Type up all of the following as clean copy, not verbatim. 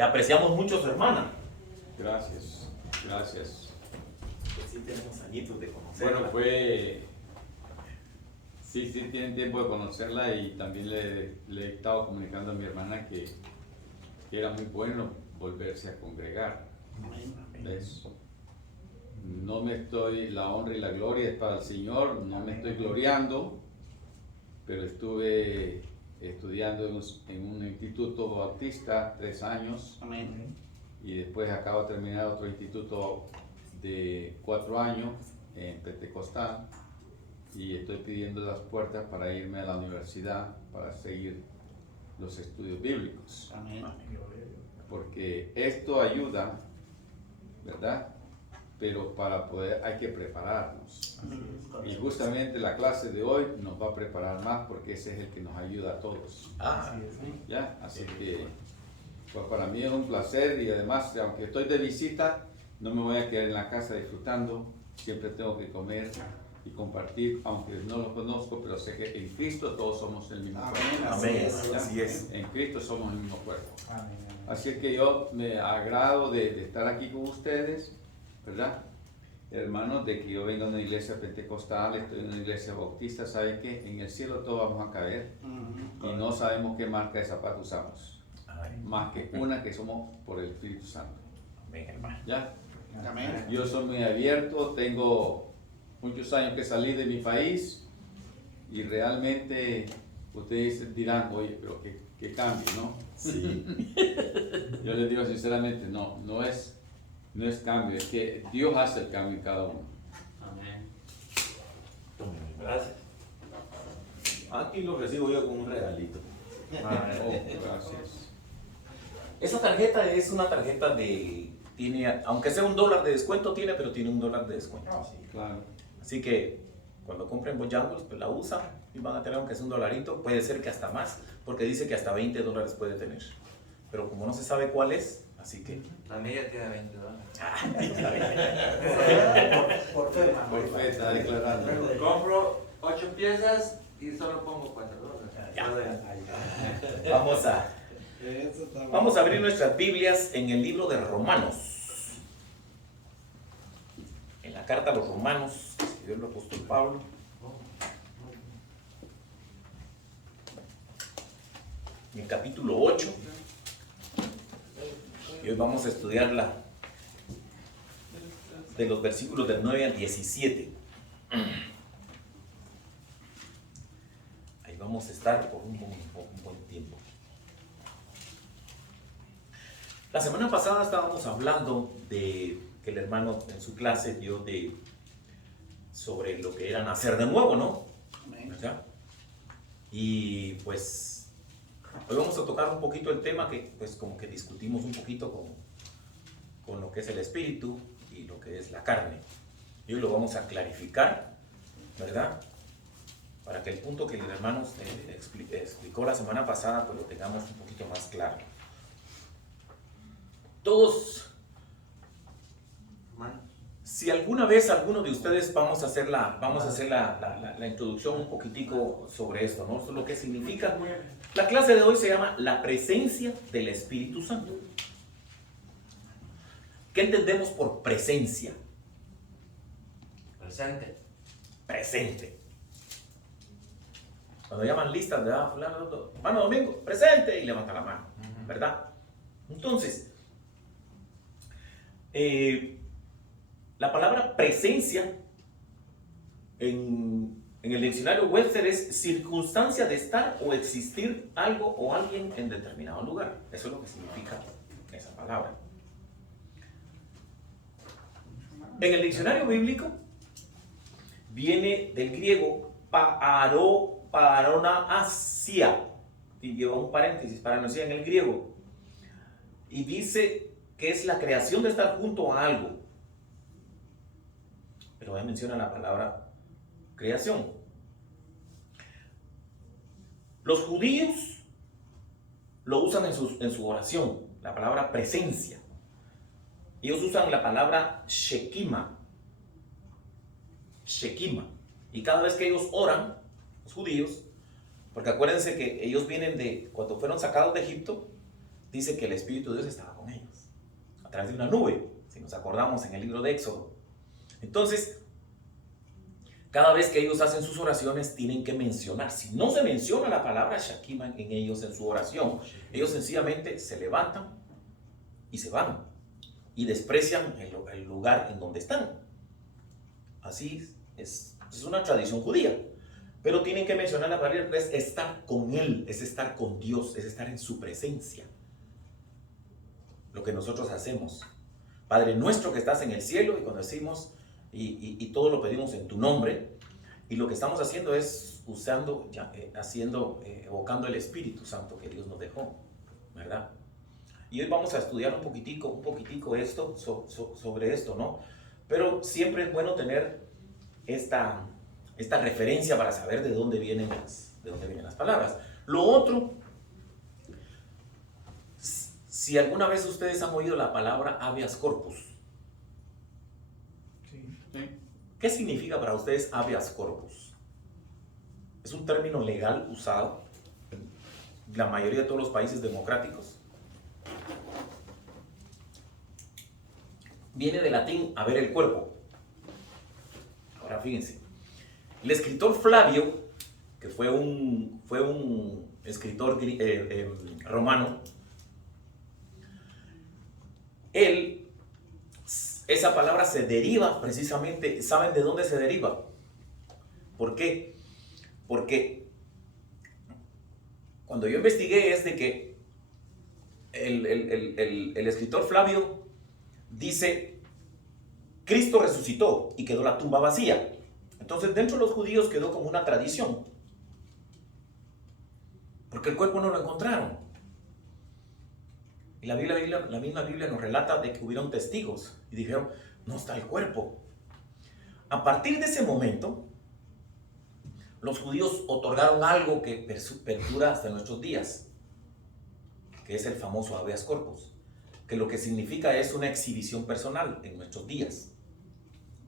y apreciamos mucho a su hermana. Gracias, gracias. Pues sí, tenemos añitos de conocerla. Bueno, sí, tienen tiempo de conocerla y también le he estado comunicando a mi hermana que era muy bueno volverse a congregar. ¿Ves? No me estoy, la honra y la gloria es para el Señor, no me estoy gloriando, pero estuve estudiando en un instituto bautista 3 años. Amén. Y después acabo de terminar otro instituto de 4 años en Pentecostal y estoy pidiendo las puertas para irme a la universidad para seguir los estudios bíblicos. Amén. Porque esto ayuda, ¿verdad? Pero para poder hay que prepararnos. Y justamente la clase de hoy nos va a preparar más porque ese es el que nos ayuda a todos. ¿Ya? Así que pues para mí es un placer y además, aunque estoy de visita, no me voy a quedar en la casa disfrutando. Siempre tengo que comer y compartir, aunque no lo conozco, pero sé que en Cristo todos somos el mismo cuerpo. Amén. ¿Ya? Así es. En Cristo somos el mismo cuerpo. Amén. Así que yo me agrado de estar aquí con ustedes, ¿verdad? Hermanos, de que yo vengo de una iglesia pentecostal, estoy en una iglesia bautista, ¿saben qué? En el cielo todos vamos a caer y no sabemos qué marca de zapato usamos. Más que una que somos por el Espíritu Santo. Amén, hermano. ¿Ya? Amén. Yo soy muy abierto, tengo muchos años que salí de mi país y realmente ustedes dirán, oye, pero qué cambio, ¿no? Sí. Yo les digo sinceramente, no es cambio, es que Dios hace el cambio en cada uno. Amén. Gracias. Aquí lo recibo yo con un regalito. Oh, gracias. Esa tarjeta es una tarjeta tiene, aunque sea $1 de descuento tiene, pero tiene $1 de descuento. Claro. Así que cuando compren Bojangles, pues la usan y van a tener aunque sea $1, puede ser que hasta más, porque dice que hasta $20 puede tener. Pero como no se sabe cuál es, así que... La media tiene $20. Por fe, hermano. Por fe está declarando. Compro 8 piezas y solo pongo $4. Ya. Ahí Vamos a... Eso está bueno. Vamos a abrir nuestras Biblias en el libro de Romanos. En la carta a los Romanos, que escribió el apóstol Pablo. En el capítulo 8. Y hoy vamos a estudiarla de los versículos del 9 al 17. Ahí vamos a estar por un buen tiempo. La semana pasada estábamos hablando de que el hermano en su clase dio sobre lo que era nacer de nuevo, ¿no? Amén. ¿Verdad? Y pues hoy vamos a tocar un poquito el tema que pues como que discutimos un poquito con lo que es el espíritu y lo que es la carne. Y hoy lo vamos a clarificar, ¿verdad? Para que el punto que el hermano explicó la semana pasada pues lo tengamos un poquito más claro. Todos, si alguna vez alguno de ustedes vamos a hacer la introducción un poquitico sobre esto, ¿no? Eso es lo que significa. La clase de hoy se llama la presencia del Espíritu Santo. ¿Qué entendemos por presencia? Presente. Presente. Cuando llaman listas, ¿verdad? Fulano, hermano Domingo, presente, y levanta la mano, ¿verdad? Entonces, la palabra presencia en el diccionario Webster es circunstancia de estar o existir algo o alguien en determinado lugar. Eso es lo que significa esa palabra. En el diccionario bíblico viene del griego paronasia, y lleva un paréntesis, paronasia en el griego, y dice que es la creación de estar junto a algo. Pero ahí menciona la palabra creación. Los judíos lo usan en su oración, la palabra presencia. Ellos usan la palabra Shekima. Shekima. Y cada vez que ellos oran, los judíos, porque acuérdense que ellos vienen cuando fueron sacados de Egipto, dice que el Espíritu de Dios estaba con ellos, a través de una nube, si nos acordamos en el libro de Éxodo. Entonces, cada vez que ellos hacen sus oraciones, tienen que mencionar. Si no se menciona la palabra Shakima en ellos en su oración, ellos sencillamente se levantan y se van y desprecian el lugar en donde están. Así es una tradición judía. Pero tienen que mencionar la palabra, es estar con Él, es estar con Dios, es estar en su presencia. Lo que nosotros hacemos. Padre nuestro que estás en el cielo, y cuando decimos, y todo lo pedimos en tu nombre, y lo que estamos haciendo es evocando el Espíritu Santo que Dios nos dejó, ¿verdad? Y hoy vamos a estudiar un poquitico esto, sobre esto, ¿no? Pero siempre es bueno tener esta referencia para saber de dónde vienen las palabras. Lo otro, si alguna vez ustedes han oído la palabra habeas corpus, ¿qué significa para ustedes habeas corpus? Es un término legal usado en la mayoría de todos los países democráticos. Viene del latín haber el cuerpo. Ahora fíjense, el escritor Flavio, que fue un escritor romano, esa palabra se deriva precisamente, ¿saben de dónde se deriva? ¿Por qué? Porque cuando yo investigué es de que el escritor Flavio dice, Cristo resucitó y quedó la tumba vacía. Entonces dentro de los judíos quedó como una tradición, porque el cuerpo no lo encontraron. Y la misma Biblia nos relata de que hubieron testigos y dijeron, no está el cuerpo. A partir de ese momento, los judíos otorgaron algo que perdura hasta nuestros días, que es el famoso habeas corpus, que lo que significa es una exhibición personal en nuestros días.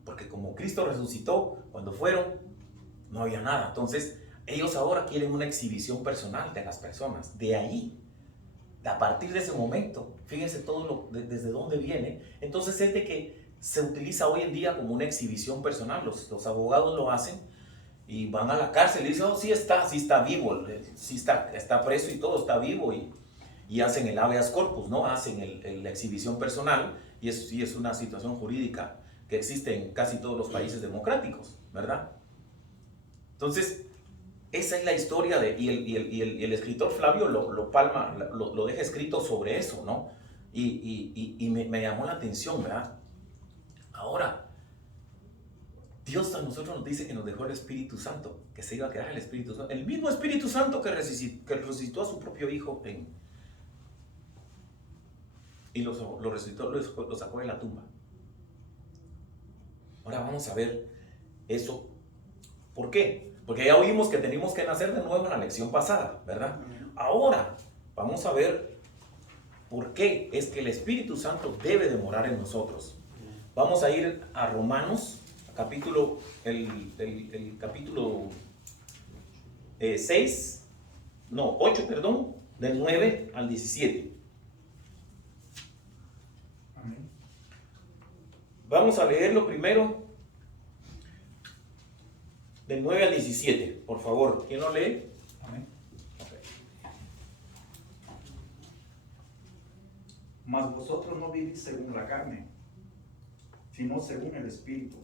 Porque como Cristo resucitó, cuando fueron, no había nada. Entonces, ellos ahora quieren una exhibición personal de las personas. De ahí, a partir de ese momento, fíjense desde dónde viene. Entonces es de que se utiliza hoy en día como una exhibición personal. Los abogados lo hacen y van a la cárcel y dicen, oh, sí está vivo, sí está preso y todo, está vivo. Y hacen el habeas corpus, ¿no? Hacen la exhibición personal, y eso sí es una situación jurídica que existe en casi todos los países democráticos, ¿verdad? Entonces, esa es la historia y el escritor Flavio lo deja escrito sobre eso, ¿no? Y me llamó la atención, ¿verdad? Ahora, Dios a nosotros nos dice que nos dejó el Espíritu Santo, que se iba a quedar el Espíritu Santo, el mismo Espíritu Santo que resucitó a su propio Hijo y lo sacó de la tumba. Ahora vamos a ver eso. ¿Por qué? Porque ya oímos que tenemos que nacer de nuevo en la lección pasada, ¿verdad? Ahora vamos a ver por qué es que el Espíritu Santo debe de morar en nosotros. Vamos a ir a Romanos, el capítulo 8, del 9 al 17. Amén. Vamos a leerlo primero del 9 al 17, por favor. ¿Quién lo lee? Amén. Mas vosotros no vivís según la carne, sino según el Espíritu.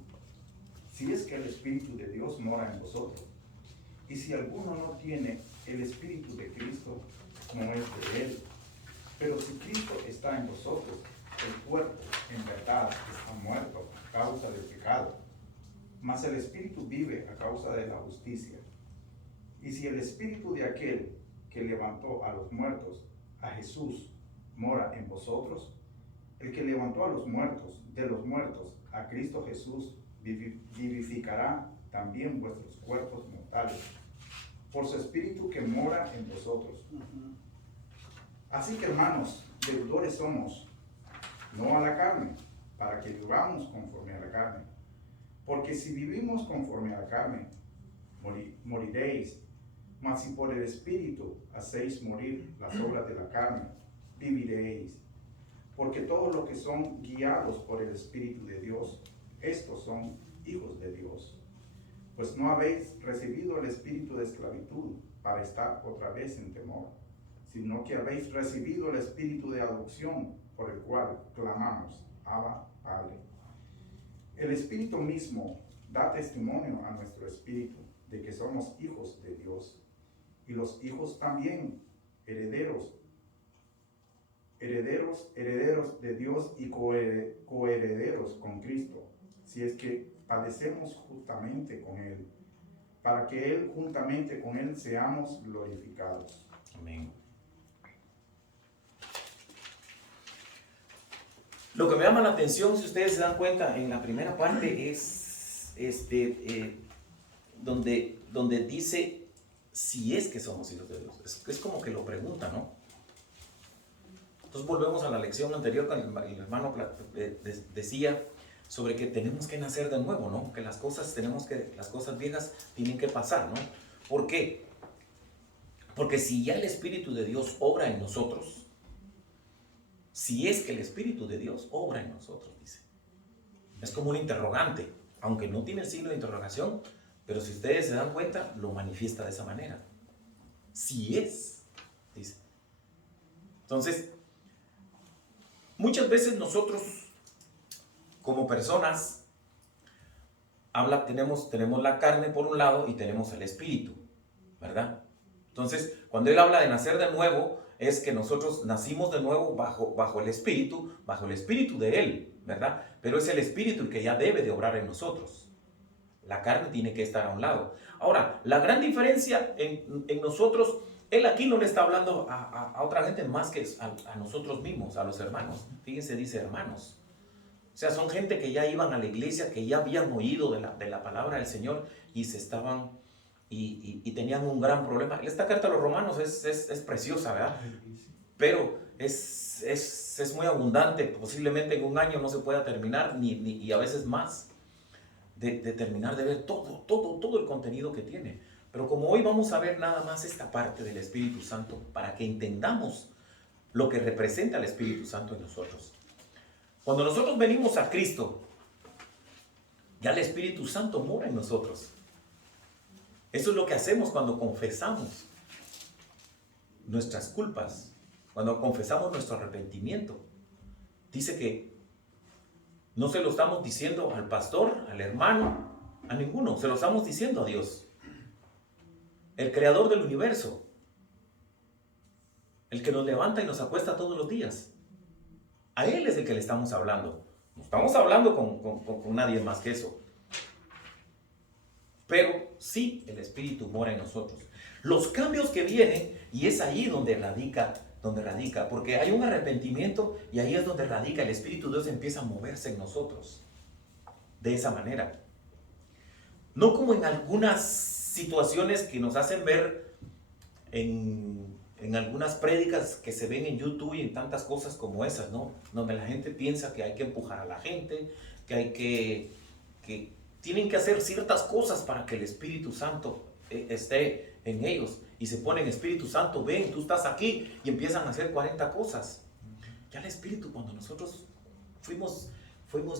Si es que el Espíritu de Dios mora en vosotros. Y si alguno no tiene el Espíritu de Cristo, no es de él. Pero si Cristo está en vosotros, el cuerpo en verdad está muerto a causa del pecado, mas el Espíritu vive a causa de la justicia. Y si el Espíritu de aquel que levantó a los muertos, a Jesús, mora en vosotros, el que levantó a los muertos, de los muertos, a Cristo Jesús, vivificará también vuestros cuerpos mortales, por su Espíritu que mora en vosotros. Así que, hermanos, deudores somos, no a la carne, para que vivamos conforme a la carne. Porque si vivimos conforme a la carne, moriréis. Mas si por el Espíritu hacéis morir las obras de la carne, viviréis. Porque todos los que son guiados por el Espíritu de Dios, estos son hijos de Dios. Pues no habéis recibido el espíritu de esclavitud para estar otra vez en temor, sino que habéis recibido el espíritu de adopción, por el cual clamamos, Abba, Padre. El Espíritu mismo da testimonio a nuestro espíritu de que somos hijos de Dios, y los hijos también, herederos de Dios y coherederos con Cristo, si es que padecemos justamente con Él, para que Él juntamente con Él seamos glorificados. Amén. Lo que me llama la atención, si ustedes se dan cuenta, en la primera parte es donde dice si es que somos hijos de Dios. Es como que lo pregunta, ¿no? Entonces volvemos a la lección anterior cuando el hermano decía sobre que tenemos que nacer de nuevo, ¿no? Que las cosas viejas tienen que pasar, ¿no? ¿Por qué? Porque si ya el Espíritu de Dios obra en nosotros, si es que el Espíritu de Dios obra en nosotros, dice. Es como un interrogante, aunque no tiene el signo de interrogación, pero si ustedes se dan cuenta, lo manifiesta de esa manera. Si es, dice. Entonces, muchas veces nosotros, como personas, tenemos la carne por un lado y tenemos el Espíritu, ¿verdad? Entonces, cuando él habla de nacer de nuevo, es que nosotros nacimos de nuevo bajo el Espíritu de Él, ¿verdad? Pero es el Espíritu el que ya debe de obrar en nosotros. La carne tiene que estar a un lado. Ahora, la gran diferencia en nosotros, Él aquí no le está hablando a otra gente más que a nosotros mismos, a los hermanos. Fíjense, dice hermanos. O sea, son gente que ya iban a la iglesia, que ya habían oído de la palabra del Señor y se estaban... Y tenían un gran problema. Esta carta a los romanos es preciosa, ¿verdad? Pero es muy abundante. Posiblemente en un año no se pueda terminar, y a veces más, de terminar de ver todo el contenido que tiene. Pero como hoy vamos a ver nada más esta parte del Espíritu Santo, para que entendamos lo que representa el Espíritu Santo en nosotros. Cuando nosotros venimos a Cristo, ya el Espíritu Santo mora en nosotros. Eso es lo que hacemos cuando confesamos nuestras culpas, cuando confesamos nuestro arrepentimiento. Dice que no se lo estamos diciendo al pastor, al hermano, a ninguno, se lo estamos diciendo a Dios, el creador del universo, el que nos levanta y nos acuesta todos los días. A Él es el que le estamos hablando. No estamos hablando con nadie más que eso. Pero sí, el Espíritu mora en nosotros. Los cambios que vienen, y es ahí donde radica, porque hay un arrepentimiento y ahí es donde radica el Espíritu de Dios, empieza a moverse en nosotros. De esa manera. No como en algunas situaciones que nos hacen ver en algunas prédicas que se ven en YouTube y en tantas cosas como esas, ¿no? Donde la gente piensa que hay que empujar a la gente, que hay que tienen que hacer ciertas cosas para que el Espíritu Santo esté en ellos. Y se ponen, Espíritu Santo, ven, tú estás aquí, y empiezan a hacer 40 cosas. Ya el Espíritu, cuando nosotros fuimos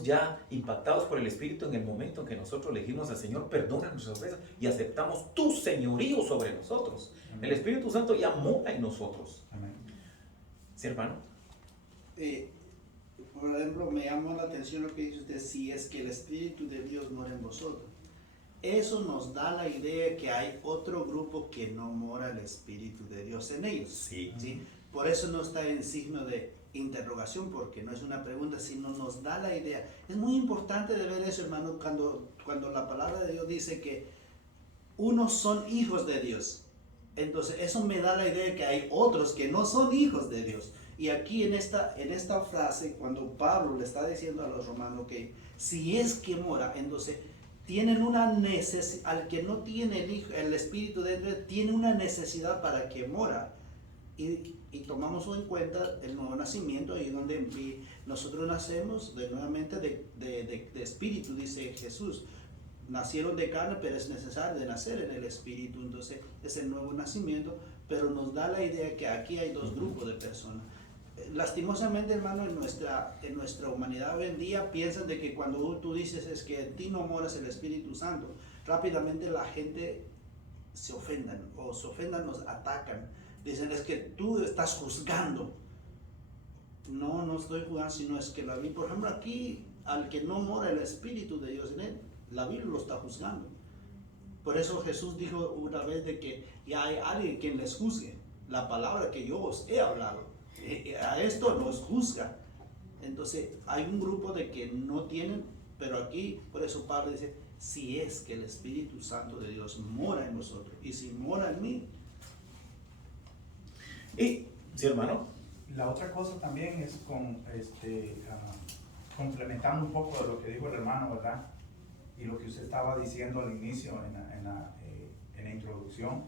ya impactados por el Espíritu en el momento en que nosotros le dijimos al Señor, perdona nuestras ofensas y aceptamos tu señorío sobre nosotros. Amén. El Espíritu Santo ya mora en nosotros. Amén. ¿Sí, hermano? Por ejemplo, me llama la atención lo que dice usted, si es que el Espíritu de Dios mora en vosotros. Eso nos da la idea que hay otro grupo que no mora el Espíritu de Dios en ellos. Sí. ¿Sí? Por eso no está en signo de interrogación, porque no es una pregunta, sino nos da la idea. Es muy importante de ver eso, hermano, cuando la palabra de Dios dice que unos son hijos de Dios. Entonces, eso me da la idea de que hay otros que no son hijos de Dios. Y aquí en esta frase, cuando Pablo le está diciendo a los romanos que si es que mora, entonces tienen una necesidad, al que no tiene el Espíritu de Dios, tiene una necesidad para que mora. Y tomamos en cuenta el nuevo nacimiento, ahí donde nosotros nacemos nuevamente de espíritu, dice Jesús. Nacieron de carne, pero es necesario de nacer en el Espíritu. Entonces es el nuevo nacimiento, pero nos da la idea que aquí hay dos grupos de personas. lastimosamente, hermano, en nuestra humanidad hoy en día piensan de que cuando tú dices es que en ti no moras el Espíritu Santo, rápidamente la gente se ofendan, nos atacan. Dicen, es que tú estás juzgando. No, no estoy juzgando, sino es que la Biblia, por ejemplo, aquí, al que no mora el Espíritu de Dios en él, la Biblia lo está juzgando. Por eso Jesús dijo una vez de que ya hay alguien quien les juzgue. La palabra que yo os he hablado, a esto nos juzga. Entonces, hay un grupo de que no tienen, pero aquí, por eso Pablo dice, si es que el Espíritu Santo de Dios mora en nosotros, y si mora en mí. Y, sí, hermano. La otra cosa también es complementando un poco de lo que dijo el hermano, ¿verdad? Y lo que usted estaba diciendo al inicio en la introducción,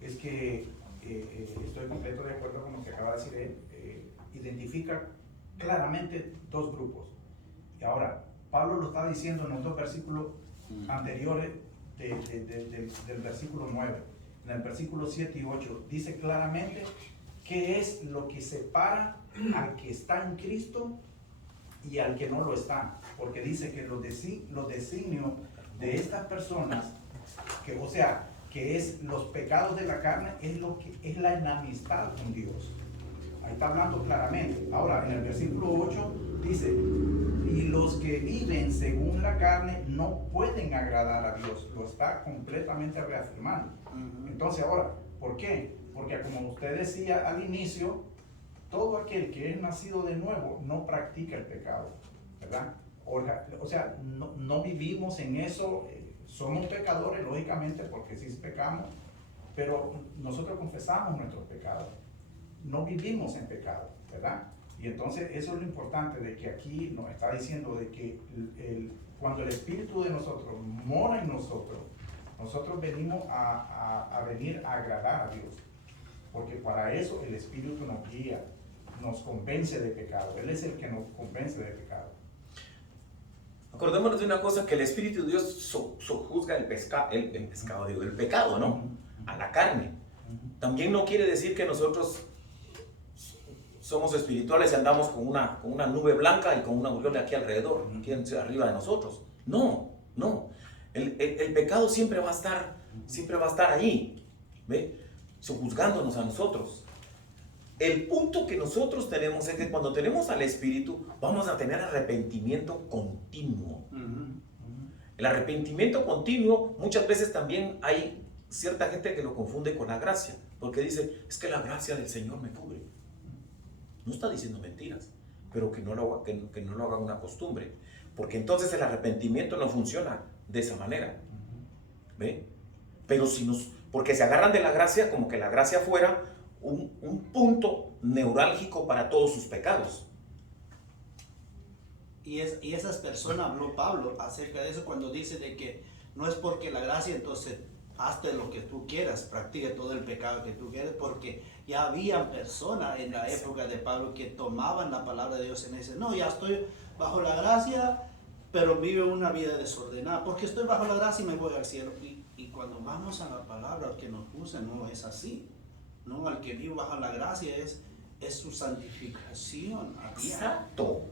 es que estoy completo de acuerdo con lo que acaba de decir él. Identifica claramente dos grupos. Y ahora, Pablo lo está diciendo en los dos versículos anteriores del versículo 9. En el versículo 7 y 8 dice claramente qué es lo que separa al que está en Cristo y al que no lo está. Porque dice que los designios de estas personas, que, o sea, que es los pecados de la carne, es lo que es la enemistad con Dios. Ahí está hablando claramente. Ahora, en el versículo 8 dice, y los que viven según la carne no pueden agradar a Dios. Lo está completamente reafirmando. Entonces ahora, ¿por qué? Porque como usted decía al inicio, todo aquel que es nacido de nuevo no practica el pecado, ¿verdad? O sea, no vivimos en eso. Somos pecadores, lógicamente, porque sí pecamos, pero nosotros confesamos nuestros pecados. No vivimos en pecado, ¿verdad? Y entonces eso es lo importante de que aquí nos está diciendo de que cuando el Espíritu de nosotros mora en nosotros, nosotros venimos a venir a agradar a Dios. Porque para eso el Espíritu nos guía, nos convence de pecado. Él es el que nos convence de pecado. Acordémonos de una cosa, que el Espíritu de Dios sojuzga el pecado, ¿no? A la carne. También no quiere decir que nosotros somos espirituales y andamos con una nube blanca y con una aureola aquí alrededor, aquí arriba de nosotros. No, no. El pecado siempre va a estar allí, ¿ve? Sojuzgándonos a nosotros. El punto que nosotros tenemos es que cuando tenemos al Espíritu, vamos a tener arrepentimiento continuo. El arrepentimiento continuo, muchas veces también hay cierta gente que lo confunde con la gracia, porque dice, es que la gracia del Señor me cubre. No está diciendo mentiras, pero que no lo haga una costumbre, porque entonces el arrepentimiento no funciona de esa manera. ¿Ve? Pero porque se agarran de la gracia como que la gracia fuera un punto neurálgico para todos sus pecados. Y esas personas, habló Pablo acerca de eso cuando dice de que no es porque la gracia, entonces hazte lo que tú quieras, practique todo el pecado que tú quieras, porque ya habían personas en la época de Pablo que tomaban la palabra de Dios en ese, no, ya estoy bajo la gracia, pero vive una vida desordenada, porque estoy bajo la gracia y me voy al cielo. Y cuando vamos a la palabra, el que nos usa no es así. No, al que vive bajo la gracia es su santificación. Exacto.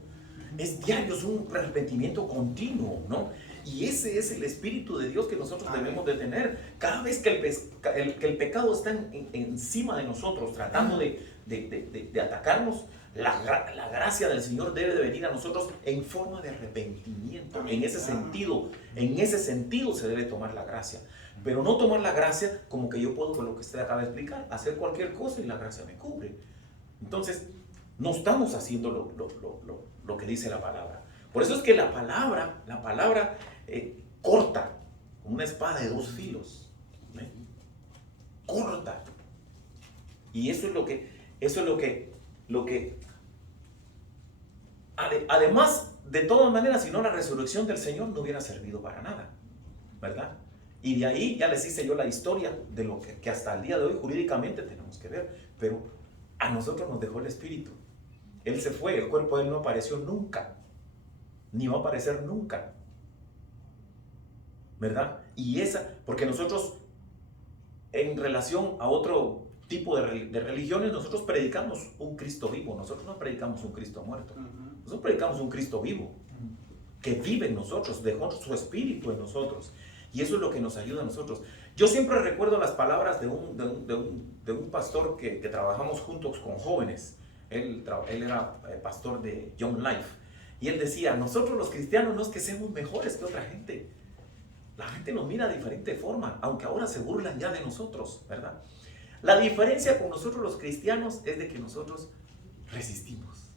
Es diario, es un arrepentimiento continuo, ¿no? Y ese es el Espíritu de Dios que nosotros debemos de tener. Cada vez que el pecado está encima de nosotros, tratando de atacarnos, la gracia del Señor debe de venir a nosotros en forma de arrepentimiento. En ese sentido se debe tomar la gracia. Pero no tomar la gracia como que yo puedo, con lo que usted acaba de explicar, hacer cualquier cosa y la gracia me cubre. Entonces, no estamos haciendo lo que dice la palabra. Por eso es que la palabra corta, como una espada de dos filos. ¿Eh? Corta. Y eso es lo que además, de todas maneras, si no, la resurrección del Señor no hubiera servido para nada, ¿verdad? Y de ahí ya les hice yo la historia de lo que hasta el día de hoy jurídicamente tenemos que ver, pero a nosotros nos dejó el Espíritu. Él se fue, el cuerpo de Él no apareció nunca, ni va a aparecer nunca, ¿verdad? Y porque nosotros, en relación a otro tipo de religiones, nosotros predicamos un Cristo vivo, nosotros no predicamos un Cristo muerto, nosotros predicamos un Cristo vivo, que vive en nosotros, dejó su espíritu en nosotros, y eso es lo que nos ayuda a nosotros. Yo siempre recuerdo las palabras de un pastor que trabajamos juntos con jóvenes. Él era pastor de Young Life, y él decía, nosotros los cristianos no es que seamos mejores que otra gente, la gente nos mira de diferente forma, aunque ahora se burlan ya de nosotros, ¿verdad? La diferencia con nosotros los cristianos es de que nosotros resistimos.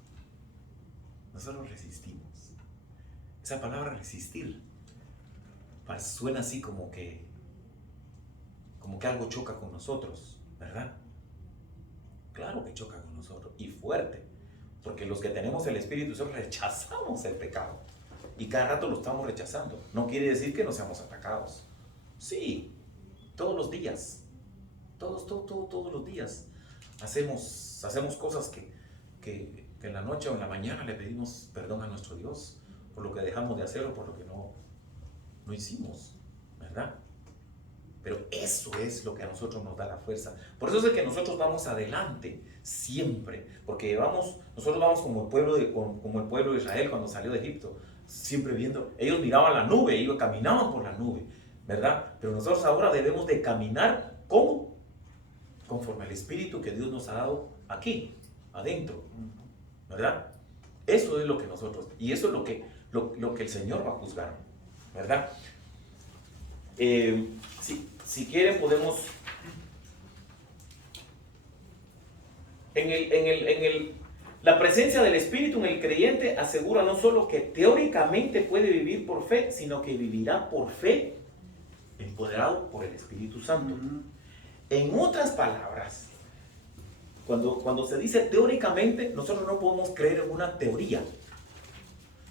Nosotros resistimos. Esa palabra resistir suena así como que algo choca con nosotros, ¿verdad? Claro que choca con nosotros, y fuerte, porque los que tenemos el Espíritu Santo rechazamos el pecado, y cada rato lo estamos rechazando. No quiere decir que no seamos atacados. Sí, todos los días. Todos los días hacemos cosas que en la noche o en la mañana le pedimos perdón a nuestro Dios por lo que dejamos de hacer o por lo que no hicimos, ¿verdad? Pero eso es lo que a nosotros nos da la fuerza. Por eso es que nosotros vamos adelante siempre, porque nosotros vamos como el pueblo de Israel cuando salió de Egipto, siempre viendo, ellos miraban la nube, caminaban por la nube, ¿verdad? Pero nosotros ahora debemos de caminar, ¿cómo? Conforme al Espíritu que Dios nos ha dado aquí, adentro, ¿verdad? Eso es lo que nosotros, y eso es lo que el Señor va a juzgar, ¿verdad? Si quieren podemos, la presencia del Espíritu en el creyente asegura no solo que teóricamente puede vivir por fe, sino que vivirá por fe, empoderado por el Espíritu Santo. En otras palabras, cuando se dice teóricamente, nosotros no podemos creer en una teoría.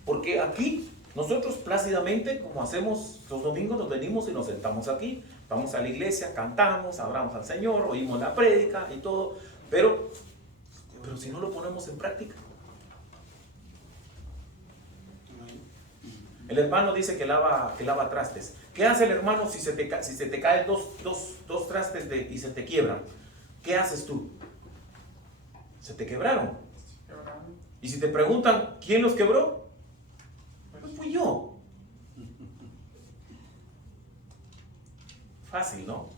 Porque aquí, nosotros plácidamente, como hacemos los domingos, nos venimos y nos sentamos aquí, vamos a la iglesia, cantamos, adoramos al Señor, oímos la prédica y todo, pero si no lo ponemos en práctica. El hermano dice que lava trastes. ¿Qué hace el hermano si se te caen dos trastes y se te quiebran? ¿Qué haces tú? Se te quebraron. Y si te preguntan, ¿quién los quebró? Pues fui yo. Fácil, ¿no?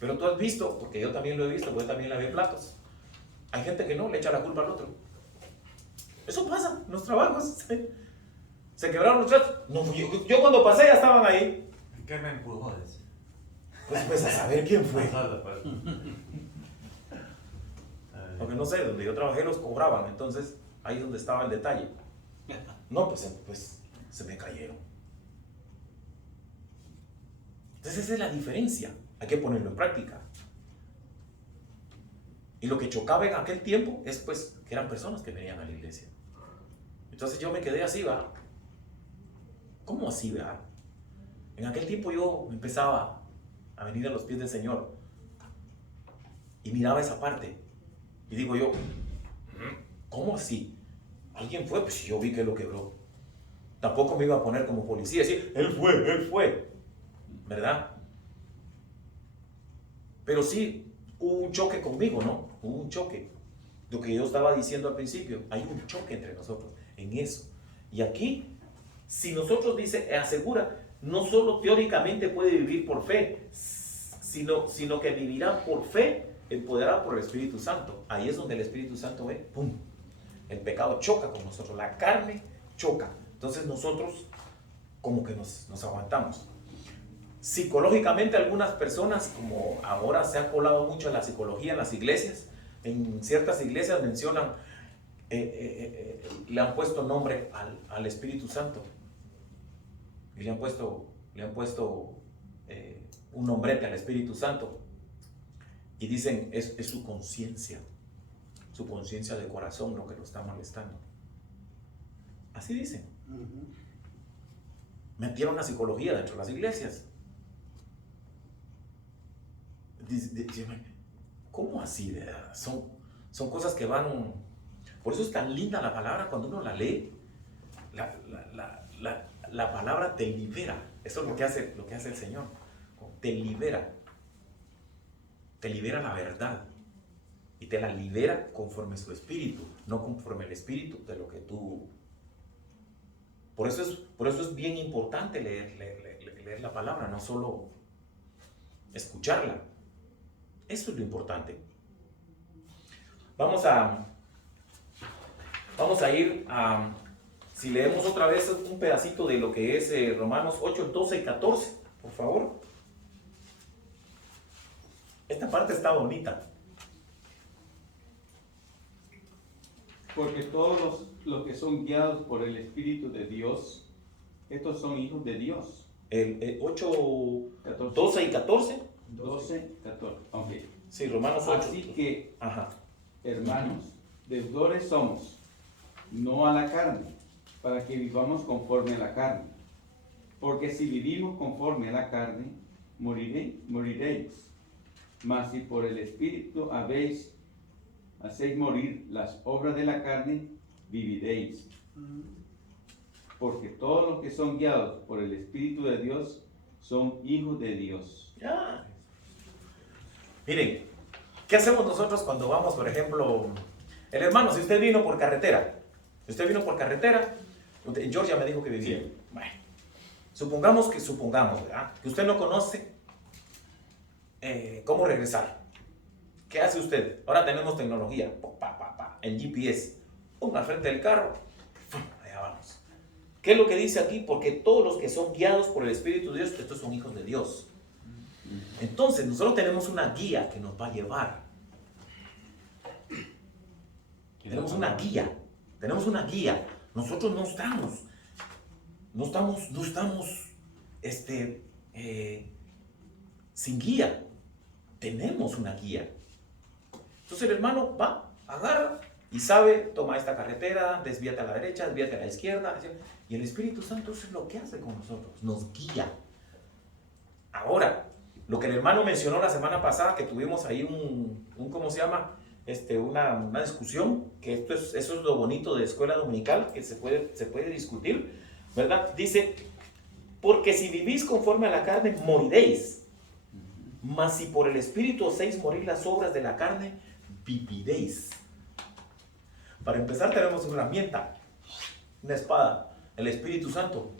Pero tú has visto, porque yo también lo he visto, porque yo también lavé platos. Hay gente que no, le echa la culpa al otro. Eso pasa en los trabajos. Se quebraron los trastes. No, yo cuando pasé ya estaban ahí. ¿Qué me empujó? Pues a saber quién fue. Porque no sé, donde yo trabajé los cobraban, entonces ahí es donde estaba el detalle. No, pues se me cayeron. Entonces esa es la diferencia, hay que ponerlo en práctica. Y lo que chocaba en aquel tiempo es pues que eran personas que venían a la iglesia. Entonces yo me quedé así, ¿va? ¿Cómo así, va? En aquel tiempo yo empezaba a venir a los pies del Señor y miraba esa parte y digo yo, ¿cómo así? ¿Alguien fue? Pues yo vi que lo quebró. Tampoco me iba a poner como policía y decir, él fue, ¿verdad? Pero sí hubo un choque conmigo, ¿no? Hubo un choque. Lo que yo estaba diciendo al principio, hay un choque entre nosotros en eso. Y aquí, si nosotros asegura, no solo teóricamente puede vivir por fe, sino que vivirá por fe, empoderado por el Espíritu Santo. Ahí es donde el Espíritu Santo ve, ¡pum! El pecado choca con nosotros, la carne choca. Entonces nosotros como que nos aguantamos. Psicológicamente algunas personas, como ahora se ha colado mucho en la psicología en las iglesias, en ciertas iglesias mencionan, le han puesto nombre al Espíritu Santo. Y le han puesto un nombrete al Espíritu Santo. Y dicen, es su conciencia de corazón lo que lo está molestando. Así dicen. Metieron la psicología dentro de las iglesias. ¿Cómo así? Son cosas que van... Por eso es tan linda la palabra cuando uno la lee. La palabra te libera. Eso es lo que hace el Señor. te libera la verdad y te la libera conforme su espíritu, no conforme el espíritu de lo que tú. Por eso es bien importante leer la palabra, no solo escucharla. Eso es lo importante. Vamos a ir a, si leemos otra vez un pedacito de lo que es Romanos 8, 12 y 14, por favor. Esta parte está bonita. Porque todos los que son guiados por el Espíritu de Dios, estos son hijos de Dios. El 8, 14. 12 y 14. 12, 14. Ok. Sí, Romanos 8. Así que, Ajá. hermanos, deudores somos, no a la carne, para que vivamos conforme a la carne. Porque si vivimos conforme a la carne, moriréis. Mas si por el Espíritu hacéis morir las obras de la carne, viviréis. Porque todos los que son guiados por el Espíritu de Dios son hijos de Dios. Ya. Miren, ¿qué hacemos nosotros cuando vamos, por ejemplo, el hermano, si usted vino por carretera, Georgia me dijo que vivía. Sí. Bueno, supongamos, ¿verdad? Que usted no conoce cómo regresar. ¿Qué hace usted? Ahora tenemos tecnología, el GPS, al frente del carro, allá vamos. ¿Qué es lo que dice aquí? Porque todos los que son guiados por el Espíritu de Dios, estos son hijos de Dios. Entonces, nosotros tenemos una guía que nos va a llevar. Tenemos una guía. Nosotros no estamos sin guía. Tenemos una guía. Entonces el hermano va, agarra y sabe, toma esta carretera, desvíate a la derecha, desvíate a la izquierda. Y el Espíritu Santo eso es lo que hace con nosotros, nos guía. Ahora, lo que el hermano mencionó la semana pasada, que tuvimos ahí ¿cómo se llama? Una discusión, que eso es lo bonito de escuela dominical, que se puede discutir, ¿verdad? Dice, porque si vivís conforme a la carne, moriréis. Mas si por el Espíritu hacéis morir las obras de la carne, viviréis. Para empezar tenemos una herramienta, una espada, el Espíritu Santo.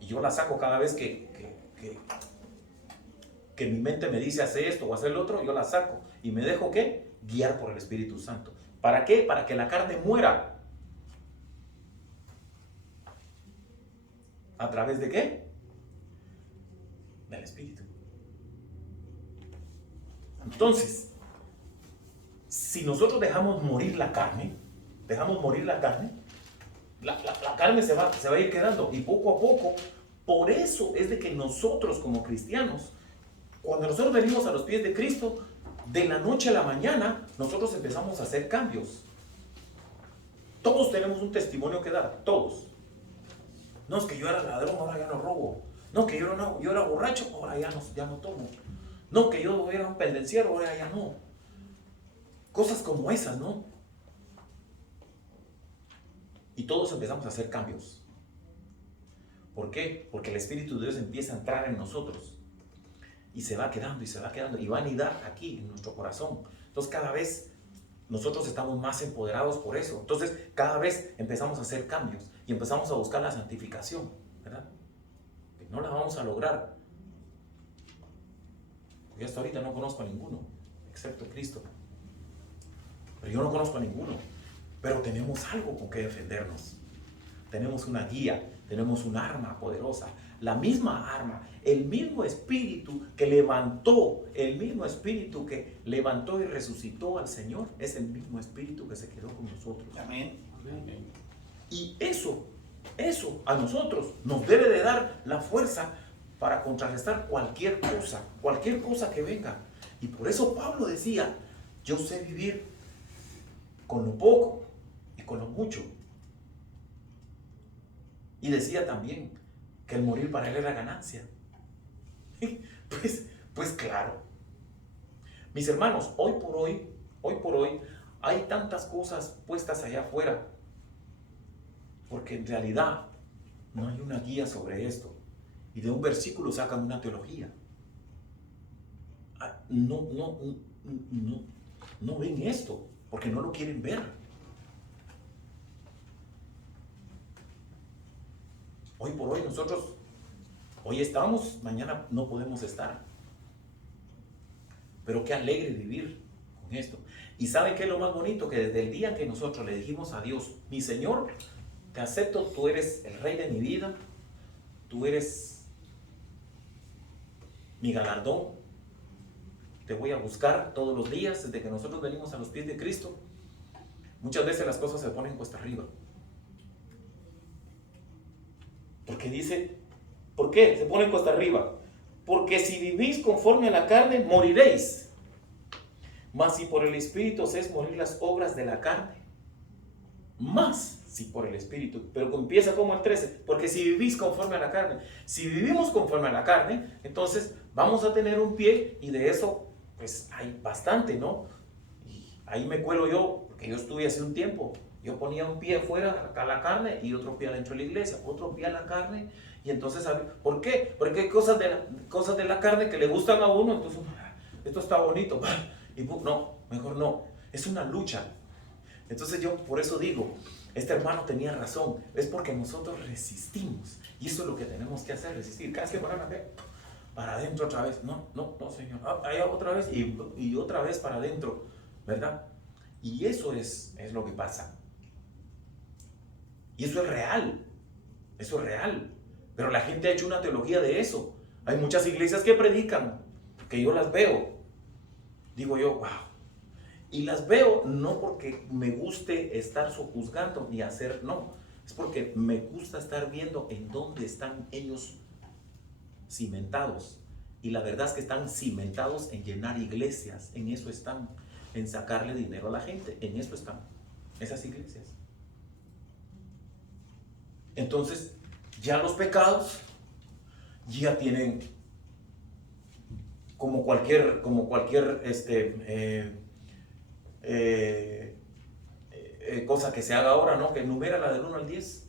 Y yo la saco cada vez que mi mente me dice hacer esto o hacer lo otro, yo la saco y me dejo ¿qué? Guiar por el Espíritu Santo. ¿Para qué? Para que la carne muera. ¿A través de qué? Del Espíritu. Entonces, si nosotros dejamos morir la carne, la carne se va a ir quedando y poco a poco. Por eso es de que nosotros como cristianos, cuando nosotros venimos a los pies de Cristo, de la noche a la mañana, nosotros empezamos a hacer cambios. Todos tenemos un testimonio que dar, todos. No, es que yo era ladrón, ahora ya no robo. No, que yo era borracho, ahora ya no tomo. No, que yo era un pendenciero, ahora ya no. Cosas como esas, ¿no? Y todos empezamos a hacer cambios. ¿Por qué? Porque el Espíritu de Dios empieza a entrar en nosotros. Y se va quedando, y va a anidar aquí en nuestro corazón. Entonces cada vez nosotros estamos más empoderados por eso. Entonces cada vez empezamos a hacer cambios y empezamos a buscar la santificación, ¿verdad? Que no la vamos a lograr. Porque hasta ahorita no conozco a ninguno, excepto Cristo. Pero yo no conozco a ninguno. Pero tenemos algo con que defendernos. Tenemos una guía, tenemos un arma poderosa. La misma arma, el mismo espíritu que levantó y resucitó al Señor, es el mismo espíritu que se quedó con nosotros. Amén. Y eso a nosotros nos debe de dar la fuerza para contrarrestar cualquier cosa que venga. Y por eso Pablo decía, yo sé vivir con lo poco y con lo mucho. Y decía también que el morir para él era ganancia. Pues claro. Mis hermanos, hoy por hoy, hay tantas cosas puestas allá afuera, porque en realidad no hay una guía sobre esto. y de un versículo sacan una teología. No ven esto, porque no lo quieren ver. Hoy por hoy nosotros, hoy estamos, mañana no podemos estar. Pero qué alegre vivir con esto. Y ¿saben qué es lo más bonito? Que desde el día que nosotros le dijimos a Dios, mi Señor, te acepto, tú eres el rey de mi vida, tú eres mi galardón, te voy a buscar todos los días desde que nosotros venimos a los pies de Cristo. Muchas veces las cosas se ponen cuesta arriba. Porque dice, ¿por qué se ponen cuesta arriba? Porque si vivís conforme a la carne, moriréis. Mas si por el Espíritu hacéis morir las obras de la carne. Más si por el Espíritu. Pero empieza como el 13. Porque si vivís conforme a la carne. Si vivimos conforme a la carne, entonces vamos a tener un pie. Y de eso, pues hay bastante, ¿no? Y ahí me cuelo yo, porque yo estuve hace un tiempo. Yo ponía un pie afuera, acá a la carne, y otro pie adentro de la iglesia. Otro pie a la carne. Y entonces, ¿por qué? Porque hay cosas de la carne que le gustan a uno. Entonces, esto está bonito. Y no, mejor no. Es una lucha. Entonces yo por eso digo, este hermano tenía razón. Es porque nosotros resistimos. Y eso es lo que tenemos que hacer, resistir. Cada vez que para adentro otra vez. No, Señor. Allá otra vez y otra vez para adentro. ¿Verdad? Y eso es lo que pasa. Y eso es real. Eso es real. Pero la gente ha hecho una teología de eso. Hay muchas iglesias que predican, que yo las veo. Digo yo, wow. Y las veo no porque me guste estar sojuzgando ni hacer, no. Es porque me gusta estar viendo en dónde están ellos cimentados. Y la verdad es que están cimentados en llenar iglesias. En eso están. En sacarle dinero a la gente. En eso están. Esas iglesias. Entonces, ya los pecados ya tienen como cualquier cosa que se haga ahora, ¿no? Que enumera del 1 al 10.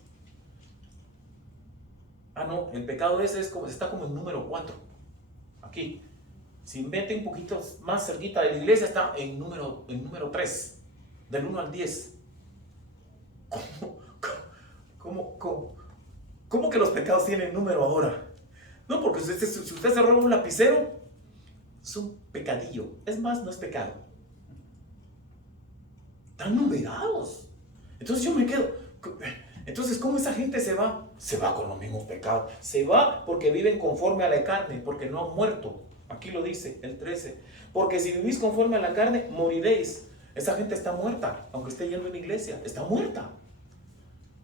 No, el pecado ese está como en número 4. Aquí. Si mete un poquito más cerquita de la iglesia, está en número 3. Del 1 al 10. ¿Cómo que los pecados tienen número ahora? No, porque si usted se roba un lapicero, es un pecadillo. Es más, no es pecado. Están numerados. Entonces yo me quedo. Entonces, ¿cómo esa gente se va? Se va con los mismos pecados. Se va porque viven conforme a la carne, porque no han muerto. Aquí lo dice el 13. Porque si vivís conforme a la carne, moriréis. Esa gente está muerta, aunque esté yendo en la iglesia. Está muerta.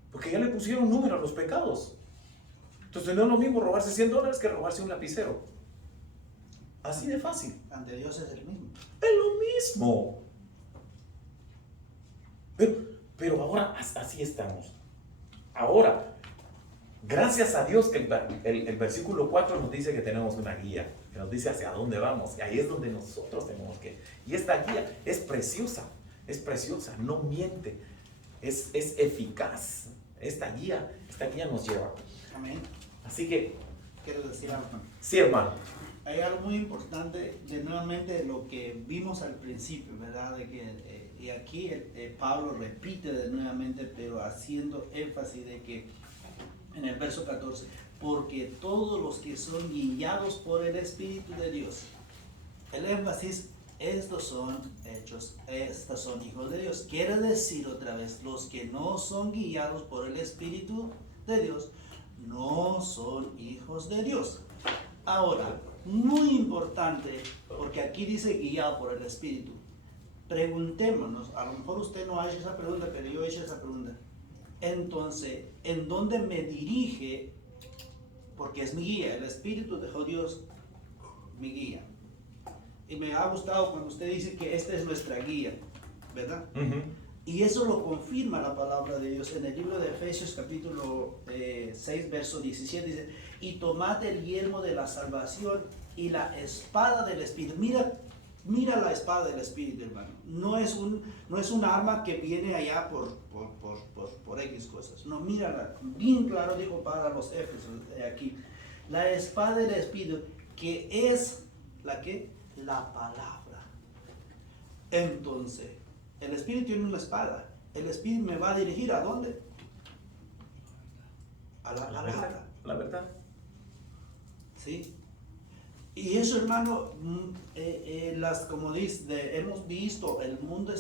Porque ya le pusieron número a los pecados. Entonces no es lo mismo robarse $100 que robarse un lapicero. Así de fácil. Ante Dios es el mismo. Es lo mismo. Pero ahora así estamos. Ahora, gracias a Dios que el versículo 4 nos dice que tenemos una guía, que nos dice hacia dónde vamos. Y ahí es donde nosotros tenemos que. Y esta guía es preciosa, no miente, es eficaz. Esta guía nos lleva. Amén. Así que, Quiero decir algo. sí, hermano. Hay algo muy importante de nuevamente lo que vimos al principio, ¿verdad? De que, y aquí Pablo repite de nuevamente, pero haciendo énfasis de que en el verso 14, porque todos los que son guiados por el Espíritu de Dios, el énfasis, estos son hijos de Dios. Quiere decir otra vez, los que no son guiados por el Espíritu de Dios, no son hijos de Dios. Ahora, muy importante, porque aquí dice guiado por el Espíritu. Preguntémonos, a lo mejor usted no ha hecho esa pregunta, pero yo he hecho esa pregunta. Entonces, ¿en dónde me dirige? Porque es mi guía, el Espíritu de Dios, mi guía. Y me ha gustado cuando usted dice que esta es nuestra guía, ¿verdad? Uh-huh. Y eso lo confirma la palabra de Dios en el libro de Efesios capítulo 6, verso 17, dice, y tomad el yelmo de la salvación y la espada del Espíritu. Mira la espada del Espíritu, hermano. No es un arma que viene allá por X cosas. No, mírala. Bien claro dijo para los Éfesos aquí. La espada del Espíritu, que es la que, la palabra. Entonces, el Espíritu tiene una espada. El Espíritu me va a dirigir ¿a dónde? A la palabra. La verdad. ¿Sí? Y eso, hermano, como dice, hemos visto, el mundo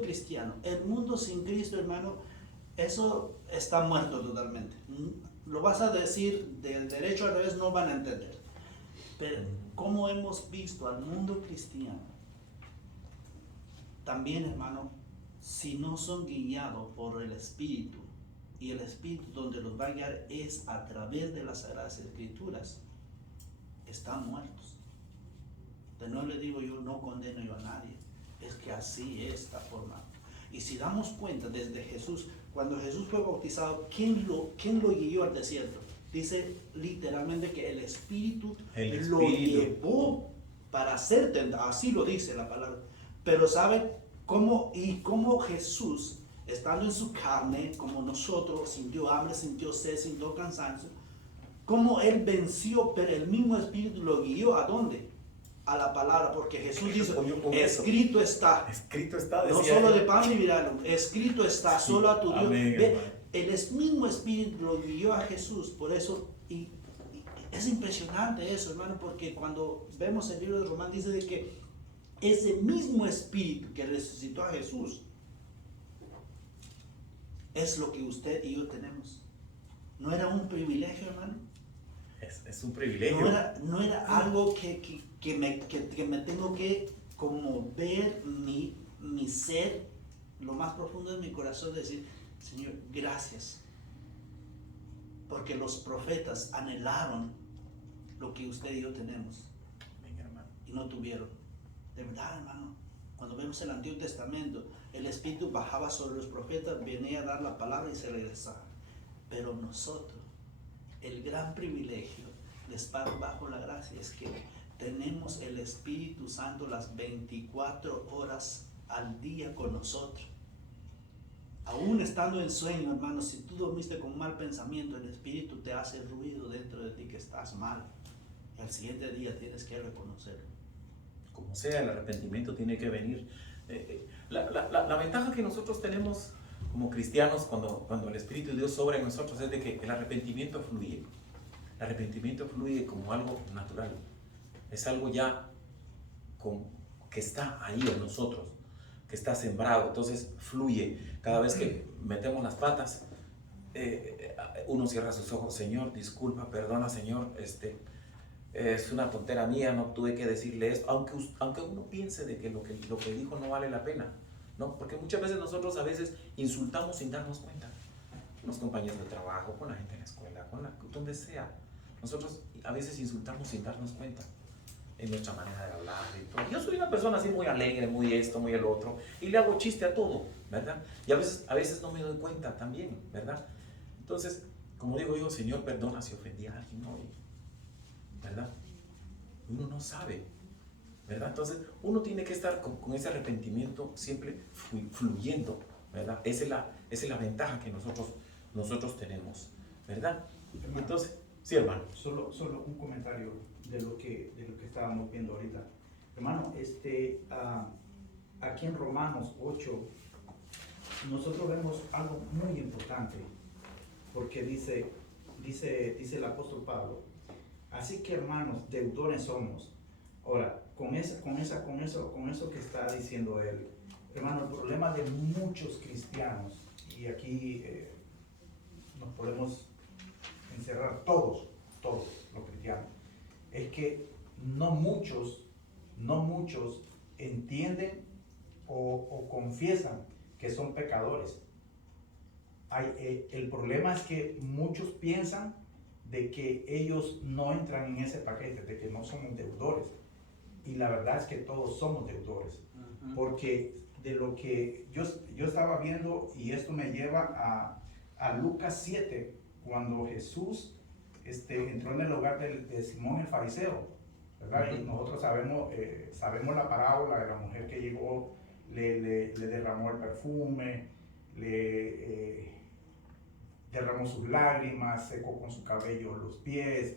cristiano, el mundo sin Cristo, hermano, eso está muerto totalmente. Lo vas a decir del derecho al revés, no van a entender. Pero, como hemos visto al mundo cristiano, también, hermano, si no son guiados por el Espíritu, y el Espíritu donde los va a guiar es a través de las Sagradas Escrituras, están muertos. De nuevo le digo, yo no condeno yo a nadie, es que así es esta forma. Y si damos cuenta desde Jesús, cuando Jesús fue bautizado, ¿quién lo guió al desierto? Dice literalmente que el Espíritu lo llevó para ser tentado, así lo dice la palabra. Pero ¿sabe cómo Jesús, estando en su carne, como nosotros, sintió hambre, sintió sed, sintió cansancio, cómo él venció, pero el mismo Espíritu lo guió ¿a dónde? A la palabra, porque Jesús dice, escrito está. Escrito está, No decía solo él. de pan vivirá, escrito está, Sí, solo a tu Dios. amén, Ve, hermano. el mismo Espíritu lo guió a Jesús, por eso, y es impresionante eso, hermano, porque cuando vemos el libro de Román dice de que ese mismo Espíritu que resucitó a Jesús es lo que usted y yo tenemos. ¿No era un privilegio, hermano? Es un privilegio. No era algo que me tengo que como ver mi ser, lo más profundo de mi corazón, decir, Señor, gracias. Porque los profetas anhelaron lo que usted y yo tenemos Amén, hermano. y no tuvieron. De verdad, hermano, cuando vemos el Antiguo Testamento, el Espíritu bajaba sobre los profetas, venía a dar la palabra y se regresaba. Pero nosotros, el gran privilegio de estar bajo la gracia es que tenemos el Espíritu Santo las 24 horas al día con nosotros. Aún estando en sueño, hermano, si tú dormiste con mal pensamiento, el Espíritu te hace ruido dentro de ti que estás mal. Y al siguiente día tienes que reconocerlo. Como sea, el arrepentimiento tiene que venir. La ventaja que nosotros tenemos como cristianos cuando el Espíritu de Dios obra en nosotros es de que el arrepentimiento fluye. El arrepentimiento fluye como algo natural. Es algo ya que está ahí en nosotros, que está sembrado. Entonces fluye. Cada vez que metemos las patas, uno cierra sus ojos. Señor, disculpa, perdona, Señor, es una tontera mía, no tuve que decirle esto, aunque uno piense de que lo que dijo no vale la pena, ¿no? Porque muchas veces nosotros a veces insultamos sin darnos cuenta, con los compañeros de trabajo, con la gente en la escuela, donde sea. Nosotros a veces insultamos sin darnos cuenta en nuestra manera de hablar y todo. Yo soy una persona así muy alegre, muy esto, muy el otro, y le hago chiste a todo, ¿verdad? Y a veces no me doy cuenta también, ¿verdad? Entonces, como digo yo, Señor, perdona si ofendí a alguien hoy, ¿verdad? Uno no sabe, ¿verdad? Entonces, uno tiene que estar con ese arrepentimiento siempre fluyendo, ¿verdad? Esa es la ventaja que nosotros tenemos, ¿verdad? Hermano, Entonces, sí, hermano. Solo un comentario de lo que estábamos viendo ahorita. Hermano, aquí en Romanos 8, nosotros vemos algo muy importante, porque dice el apóstol Pablo, así que hermanos, deudores somos. Ahora, con eso que está diciendo él, hermano, el problema de muchos cristianos, y aquí nos podemos encerrar todos los cristianos, es que no muchos entienden o confiesan que son pecadores. El problema es que muchos piensan de que ellos no entran en ese paquete, de que no somos deudores. Y la verdad es que todos somos deudores. Porque de lo que yo estaba viendo, y esto me lleva a Lucas 7, cuando Jesús entró en el hogar de Simón el fariseo, ¿verdad? Y nosotros sabemos la parábola de la mujer que llegó, le derramó el perfume, derramó sus lágrimas, secó con su cabello los pies,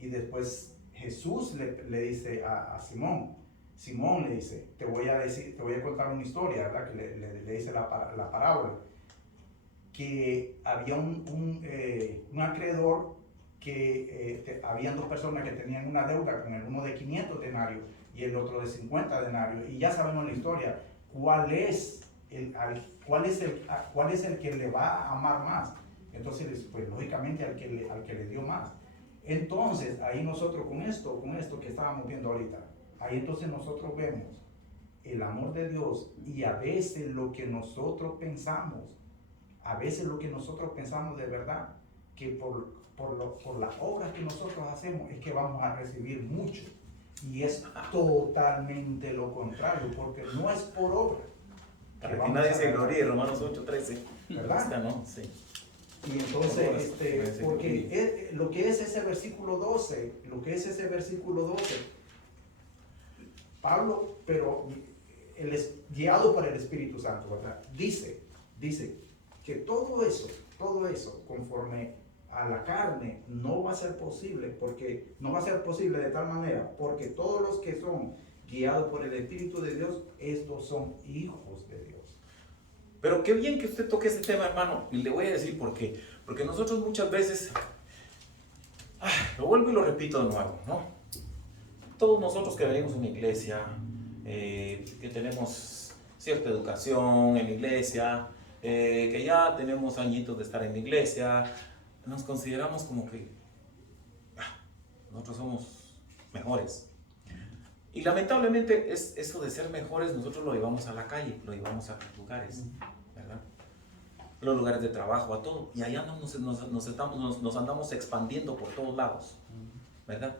Y después Jesús le dice a Simón, le dice, te voy a contar una historia, ¿verdad? Que le dice la parábola, que había un acreedor que habían dos personas que tenían una deuda con el uno de 500 denarios y el otro de 50 denarios, y ya sabemos la historia, cuál es el que le va a amar más. Entonces, pues lógicamente al que le dio más. Entonces, ahí nosotros con esto que estábamos viendo ahorita, ahí entonces nosotros vemos el amor de Dios, y a veces lo que nosotros pensamos de verdad, que por las obras que nosotros hacemos es que vamos a recibir mucho. Y es totalmente lo contrario, porque no es por obra. Para que nadie se gloríe, Romanos 8:13. ¿Verdad? Esta, ¿no? Sí. Y entonces, porque lo que es ese versículo 12, Pablo, pero él es guiado por el Espíritu Santo, ¿verdad? Dice que todo eso, conforme a la carne, no va a ser posible, de tal manera, porque todos los que son guiados por el Espíritu de Dios, estos son hijos de Dios. Pero qué bien que usted toque ese tema, hermano, y le voy a decir por qué. Porque nosotros muchas veces, lo vuelvo y lo repito de nuevo, ¿no? Todos nosotros que venimos a una iglesia, que tenemos cierta educación en la iglesia, que ya tenemos añitos de estar en la iglesia, nos consideramos como que nosotros somos mejores. Y lamentablemente eso de ser mejores nosotros lo llevamos a la calle, lo llevamos a los lugares, ¿verdad? Los lugares de trabajo, a todo. Y allá nos andamos expandiendo por todos lados, ¿verdad?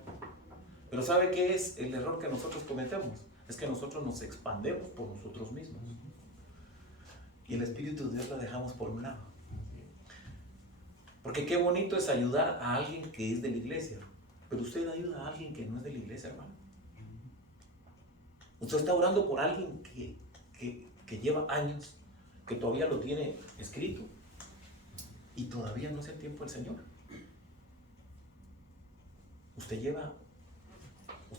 Pero ¿sabe qué es el error que nosotros cometemos? Es que nosotros nos expandemos por nosotros mismos. Y el Espíritu de Dios lo dejamos por un lado. Porque qué bonito es ayudar a alguien que es de la iglesia. Pero usted ayuda a alguien que no es de la iglesia, hermano. Usted está orando por alguien que lleva años, que todavía lo tiene escrito y todavía no es el tiempo del Señor. ¿Usted